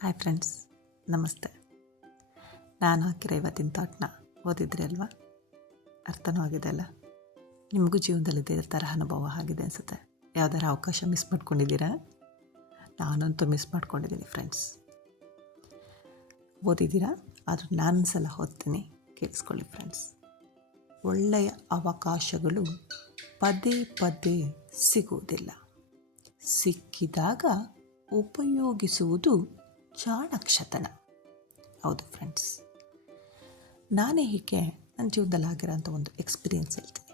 Hi friends, ನಮಸ್ತೆ. ನಾನು ಹಾಕಿರೋ ಇವತ್ತಿನ ಥಾಟ್ನ ಓದಿದ್ರಿ ಅಲ್ವಾ? ಅರ್ಥನೂ ಆಗಿದೆ ಅಲ್ಲ? ನಿಮಗೂ ಜೀವನದಲ್ಲಿ ಇದೇ ಥರ ಅನುಭವ ಆಗಿದೆ ಅನಿಸುತ್ತೆ. ಯಾವ್ದಾರು ಅವಕಾಶ ಮಿಸ್ ಮಾಡ್ಕೊಂಡಿದ್ದೀರಾ? ನಾನಂತೂ ಮಿಸ್ ಮಾಡ್ಕೊಂಡಿದ್ದೀನಿ ಫ್ರೆಂಡ್ಸ್. ಓದಿದ್ದೀರಾ? ಆದರೂ ನಾನು ಸಲ ಓದ್ತೀನಿ, ಕೇಳಿಸ್ಕೊಳ್ಳಿ ಫ್ರೆಂಡ್ಸ್. ಒಳ್ಳೆಯ ಅವಕಾಶಗಳು ಪದೇ ಪದೇ ಸಿಗುವುದಿಲ್ಲ. ಸಿಕ್ಕಿದಾಗ ಉಪಯೋಗಿಸುವುದು ಚಾಣಕ್ಷತನ. ಹೌದು ಫ್ರೆಂಡ್ಸ್, ನಾನೇ ಹೀಗೆ ನನ್ನ ಜೀವನದಲ್ಲಿ ಆಗಿರೋಂಥ ಒಂದು ಎಕ್ಸ್ಪೀರಿಯೆನ್ಸ್ ಹೇಳ್ತೀನಿ.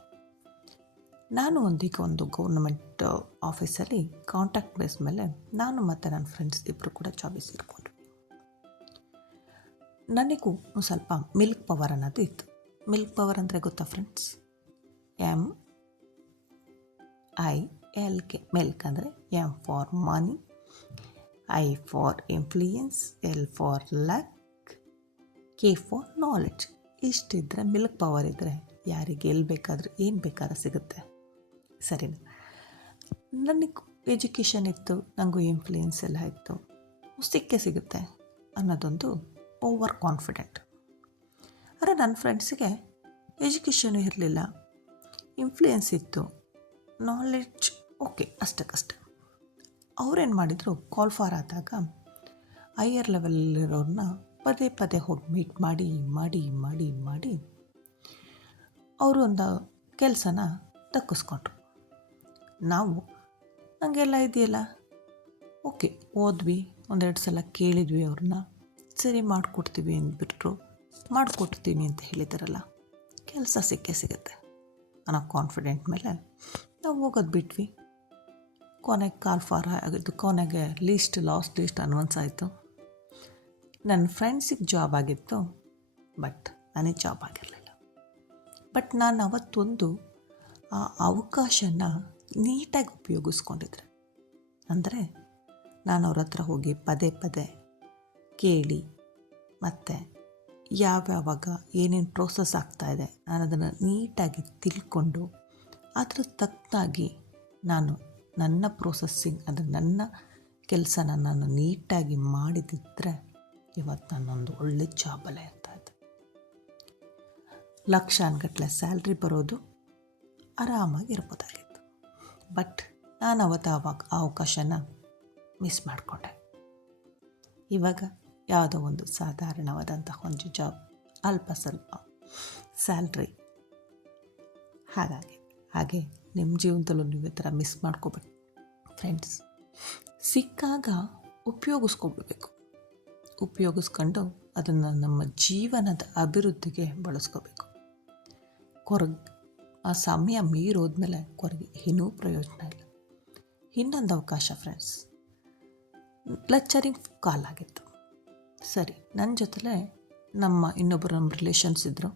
ನಾನು ಒಂದು ಗೌರ್ನಮೆಂಟ್ ಆಫೀಸಲ್ಲಿ ಕಾಂಟ್ಯಾಕ್ಟ್ ಬೇಸ್ ಮೇಲೆ ನಾನು ಮತ್ತು ನನ್ನ ಫ್ರೆಂಡ್ಸ್ ಇಬ್ಬರು ಕೂಡ ಜಾಬಿಗೆ ಸೇರಿಕೊಂಡ್ರು. ನನಗೂ ಸ್ವಲ್ಪ ಮಿಲ್ಕ್ ಪವರ್ ಅನ್ನೋದು ಇತ್ತು. ಮಿಲ್ಕ್ ಪವರ್ ಅಂದರೆ ಗೊತ್ತಾ ಫ್ರೆಂಡ್ಸ್? MILK. ಮಿಲ್ಕ್ ಅಂದರೆ M for money, I for influence, L for luck, K for knowledge. ಇಷ್ಟಿದ್ರೆ ಮಿಲ್ಕ್ ಪವರ್ ಇದ್ದರೆ ಯಾರಿಗೆ ಎಲ್ಲಿ ಬೇಕಾದರೂ ಏನು ಬೇಕಾದ್ರೂ ಸಿಗುತ್ತೆ. ಸರಿನಾ? ನನಗೆ ಎಜುಕೇಷನ್ ಇತ್ತು, ನನಗೂ ಇನ್ಫ್ಲೂಯೆನ್ಸ್ ಎಲ್ಲ ಇತ್ತು, ಸಿಗುತ್ತೆ ಅನ್ನೋದೊಂದು ಓವರ್ ಕಾನ್ಫಿಡೆಂಟ್. ಆದರೆ ನನ್ನ ಫ್ರೆಂಡ್ಸಿಗೆ ಎಜುಕೇಷನು ಇರಲಿಲ್ಲ, ಇನ್ಫ್ಲೂಯೆನ್ಸ್ ಇತ್ತು, ನಾಲೆಡ್ಜ್ ಓಕೆ ಅಷ್ಟಕ್ಕಷ್ಟೆ. ಅವ್ರೇನು ಮಾಡಿದರು, ಕಾಲ್ ಫಾರ್ ಆದಾಗ ಹೈಯರ್ ಲೆವೆಲಲ್ಲಿರೋರನ್ನ ಪದೇ ಪದೇ ಹೋಗಿ ಮೀಟ್ ಮಾಡಿ ಮಾಡಿ ಮಾಡಿ ಮಾಡಿ ಅವರು ಒಂದು ಕೆಲಸನ ದಕ್ಕಿಸ್ಕೊಂಡ್ರು. ನಾವು ನನಗೆಲ್ಲ ಇದೆಯಲ್ಲ, ಓಕೆ ಓದ್ವಿ, ಒಂದೆರಡು ಸಲ ಕೇಳಿದ್ವಿ ಅವ್ರನ್ನ, ಸರಿ ಮಾಡಿಕೊಡ್ತೀವಿ ಅಂದ್ಬಿಟ್ರು. ಮಾಡಿಕೊಡ್ತೀನಿ ಅಂತ ಹೇಳಿದಾರಲ್ಲ, ಕೆಲಸ ಸಿಗುತ್ತೆ ಅನ್ನೋ ಕಾನ್ಫಿಡೆಂಟ್ ಮೇಲೆ ನಾವು ಹೋಗೋದು ಬಿಟ್ವಿ. ಕೊನೆಗೆ ಕಾಲ್ ಫಾರ್ ಆಗಿದ್ದು, ಕೊನೆಗೆ ಲಾಸ್ಟ್ ಲೀಸ್ಟ್ ಅನೌನ್ಸ್ ಆಯಿತು. ನನ್ನ ಫ್ರೆಂಡ್ಸಿಗೆ ಜಾಬ್ ಆಗಿತ್ತು, ಬಟ್ ನನಗೆ ಜಾಬ್ ಆಗಿರಲಿಲ್ಲ. ಬಟ್ ನಾನು ಅವತ್ತೊಂದು ಆ ಅವಕಾಶನ ನೀಟಾಗಿ ಉಪಯೋಗಿಸ್ಕೊಂಡಿದ್ರೆ, ಅಂದರೆ ನಾನು ಅವ್ರ ಹತ್ರ ಹೋಗಿ ಪದೇ ಪದೇ ಕೇಳಿ ಮತ್ತು ಯಾವ್ಯಾವಾಗ ಏನೇನು ಪ್ರೋಸೆಸ್ ಆಗ್ತಾಯಿದೆ ನಾನು ಅದನ್ನು ನೀಟಾಗಿ ತಿಳ್ಕೊಂಡು ಅದ್ರ ತಕ್ಕನಾಗಿ ನಾನು ನನ್ನ ಪ್ರೋಸೆಸ್ಸಿಂಗ್, ಅದು ನನ್ನ ಕೆಲಸನ ನಾನು ನೀಟಾಗಿ ಮಾಡಿದಿದ್ದರೆ ಇವತ್ತು ನಾನೊಂದು ಒಳ್ಳೆ ಜಾಬಲ್ಲೇ ಇರ್ತಾಯಿದ್ದೆ. ಲಕ್ಷಾನುಗಟ್ಟಲೆ ಸ್ಯಾಲ್ರಿ ಬರೋದು, ಆರಾಮಾಗಿರ್ಬೋದಾಗಿತ್ತು. ಬಟ್ ನಾನು ಅವತ್ತು ಆ ಅವಕಾಶನ ಮಿಸ್ ಮಾಡಿಕೊಂಡೆ. ಇವಾಗ ಯಾವುದೋ ಒಂದು ಸಾಧಾರಣವಾದಂತಹ ಒಂದು ಜಾಬ್, ಅಲ್ಪ ಸ್ವಲ್ಪ ಸ್ಯಾಲ್ರಿ. ಹಾಗೆ ನಿಮ್ಮ ಜೀವನದಲ್ಲೂ ನೀವು ಈ ಥರ ಮಿಸ್ ಮಾಡ್ಕೋಬೇಕು ಫ್ರೆಂಡ್ಸ್. ಸಿಕ್ಕಾಗ ಉಪಯೋಗಿಸ್ಕೊಳ್ಬೇಕು, ಉಪಯೋಗಿಸ್ಕೊಂಡು ಅದನ್ನು ನಮ್ಮ ಜೀವನದ ಅಭಿವೃದ್ಧಿಗೆ ಬಳಸ್ಕೋಬೇಕು. ಆ ಸಮಯ ಮೀರೋದ್ಮೇಲೆ ಕೊರಗೆ ಏನೂ ಪ್ರಯೋಜನ ಇಲ್ಲ. ಇನ್ನೊಂದು ಅವಕಾಶ ಫ್ರೆಂಡ್ಸ್, ಲೆಕ್ಚರಿಂಗ್ ಕಾಲ್ ಆಗಿತ್ತು. ಸರಿ, ನನ್ನ ಜೊತೆಲೇ ನಮ್ಮ ರಿಲೇಷನ್ಸ್ ಇದ್ದರು.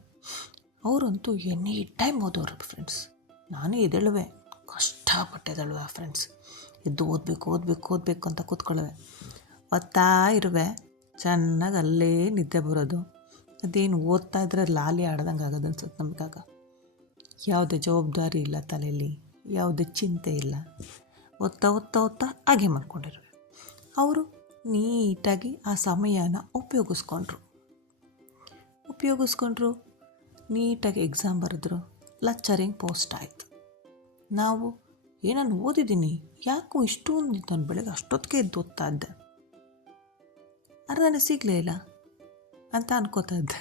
ಅವರಂತೂ ಎನಿ ಟೈಮ್ ಓದೋರು ಫ್ರೆಂಡ್ಸ್. ನಾನು ಎದ್ದೇಳುವೆ, ಕಷ್ಟಪಟ್ಟೆದಳುವೆ ಫ್ರೆಂಡ್ಸ್. ಎದ್ದು ಓದಬೇಕು ಅಂತ ಕೂತ್ಕೊಳ್ಳುವೆ. ಓದ್ತಾ ಇರುವೆ, ಚೆನ್ನಾಗಿ ಅಲ್ಲೇ ನಿದ್ದೆ ಬರೋದು. ಅದೇನು ಓದ್ತಾ ಇದ್ರೆ ಲಾಲಿ ಆಡ್ದಂಗೆ ಆಗೋದು ಅನ್ಸುತ್ತೆ ನಮಗಾಗ. ಯಾವುದೇ ಜವಾಬ್ದಾರಿ ಇಲ್ಲ ತಲೆಯಲ್ಲಿ, ಯಾವುದೇ ಚಿಂತೆ ಇಲ್ಲ. ಓದ್ತಾ ಹಾಗೆ ಮಾಡ್ಕೊಂಡಿರುವೆ. ಅವರು ನೀಟಾಗಿ ಆ ಸಮಯನ ಉಪಯೋಗಿಸ್ಕೊಂಡ್ರು, ನೀಟಾಗಿ ಎಕ್ಸಾಮ್ ಬರೆದ್ರು, ಲೆಕ್ಚರಿಂಗ್ ಪೋಸ್ಟ್ ಆಯಿತು. ನಾವು ಏನನ್ನು ಓದಿದ್ದೀನಿ, ಯಾಕೋ ಇಷ್ಟೊಂದು ನಾನು ಬೆಳಗ್ಗೆ ಅಷ್ಟೊತ್ತಿಗೆ ಎದ್ದು ಓದ್ತಾ ಇದ್ದೆ, ನನಗೆ ಸಿಗಲೇ ಇಲ್ಲ ಅಂತ ಅನ್ಕೋತಾ ಇದ್ದೆ.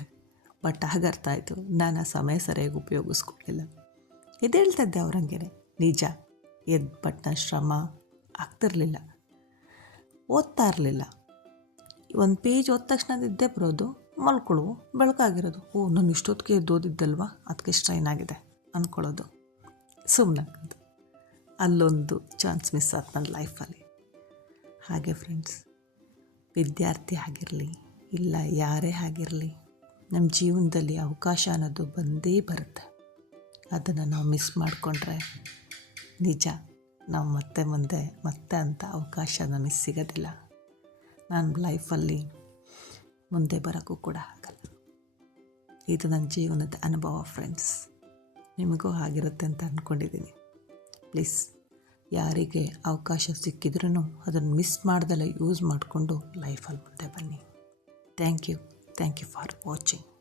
ಬಟ್ ಅರ್ಥ ಆಯಿತು, ನಾನು ಆ ಸಮಯ ಸರಿಯಾಗಿ ಉಪಯೋಗಿಸ್ಕೊಳ್ಳಿಲ್ಲ. ಎದ್ದೇಳ್ತಾ ಇದ್ದೆ ಅವ್ರಂಗೆ, ನಿಜ. ಬಟ್ ನನ್ನ ಶ್ರಮ ಆಗ್ತಿರಲಿಲ್ಲ, ಓದ್ತಾ ಇರಲಿಲ್ಲ. ಒಂದು ಪೇಜ್ ಓದ ತಕ್ಷಣ ನಿದ್ದೆ ಬರೋದು, ಮಲ್ಕೊಳ್ಳೋ, ಬೆಳಕಾಗಿರೋದು. ನಾನು ಇಷ್ಟೊತ್ತಿಗೆ ಎದ್ದು ಓದಿದ್ದಲ್ವ, ಅದಕ್ಕೆ ಸ್ಟ್ರೈನ್ ಆಗಿದೆ ಅಂದ್ಕೊಳ್ಳೋದು, ಸುಮ್ಮನೆ ಆಗೋದು. ಅಲ್ಲೊಂದು ಚಾನ್ಸ್ ಮಿಸ್ ಆಯ್ತು ನನ್ನ ಲೈಫಲ್ಲಿ. ಹಾಗೆ ಫ್ರೆಂಡ್ಸ್, ವಿದ್ಯಾರ್ಥಿ ಆಗಿರಲಿ ಇಲ್ಲ ಯಾರೇ ಆಗಿರಲಿ, ನಮ್ಮ ಜೀವನದಲ್ಲಿ ಅವಕಾಶ ಅನ್ನೋದು ಬಂದೇ ಬರುತ್ತೆ. ಅದನ್ನು ನಾವು ಮಿಸ್ ಮಾಡಿಕೊಂಡ್ರೆ ನಿಜ ನಾವು ಮತ್ತೆ ಅಂಥ ಅವಕಾಶ ನಮಗೆ ಸಿಗೋದಿಲ್ಲ. ನಾನು ಲೈಫಲ್ಲಿ ಮುಂದೆ ಬರೋಕ್ಕೂ ಕೂಡ ಆಗಲ್ಲ. ಇದು ನನ್ನ ಜೀವನದ ಅನುಭವ ಫ್ರೆಂಡ್ಸ್. ನಿಮಗೂ ಆಗಿರುತ್ತೆ ಅಂತ ಅಂದ್ಕೊಂಡಿದ್ದೀನಿ. ಪ್ಲೀಸ್ ಯಾರಿಗೆ ಅವಕಾಶ ಸಿಕ್ಕಿದ್ರೂ ಅದನ್ನು ಮಿಸ್ ಮಾಡ್ದಲ್ಲ ಯೂಸ್ ಮಾಡಿಕೊಂಡು ಲೈಫಲ್ಲಿ ಮುಂದೆ ಬನ್ನಿ. Thank you for watching.